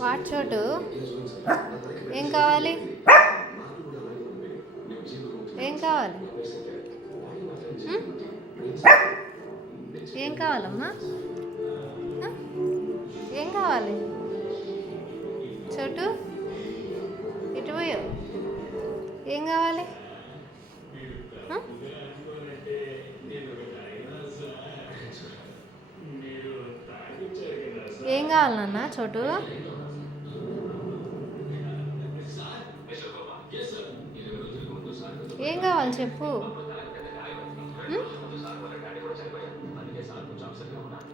What చోటు ఏం కావాలి? ఏం కావాలి? ఏం కావాలమ్మా? ఏం కావాలి? చోటు ఇటు పోయో. ఏం కావాలి? ఏం కావాలి నాన్న? చోటు ఏం కావాలి చెప్పు.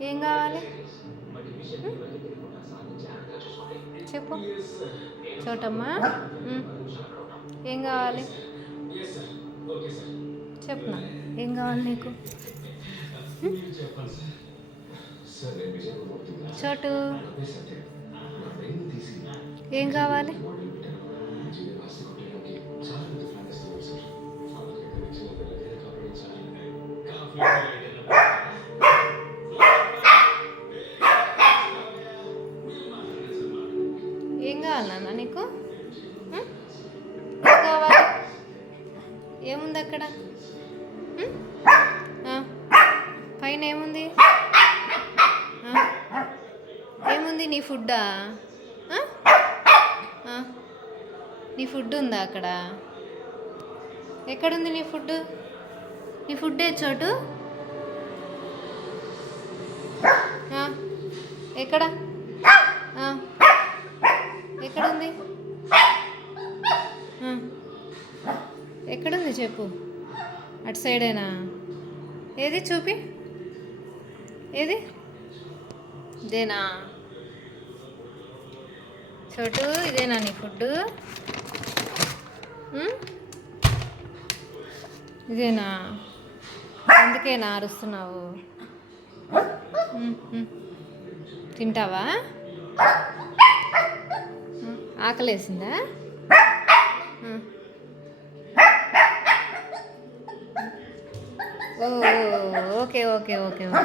ఏం కావాలి చెప్పు చోటమ్మా. ఏం కావాలి చెప్పునా? ఏం కావాలి నీకు? చోటు ఏం కావాలి? ఏం కావాలి నాన్న నీకు? ఏం కావాలి? ఏముంది అక్కడ? పైన ఏముంది? ఏముంది? నీ ఫుడ్డా? నీ ఫుడ్ ఉందా అక్కడ? ఎక్కడుంది నీ ఫుడ్? నీ ఫుడ్ ఏ చోటు? ఎక్కడ? ఎక్కడుంది? ఎక్కడుంది చెప్పు. అటు సైడేనా? ఏది చూపి. ఏది? ఇదేనా చోటు? ఇదేనా నీ ఫుడ్? ఇదేనా? అందుకేనా అరుస్తున్నావు? తింటావా? ఆకలేసిందా? ఓ ఓకే ఓకే ఓకే ఓకే.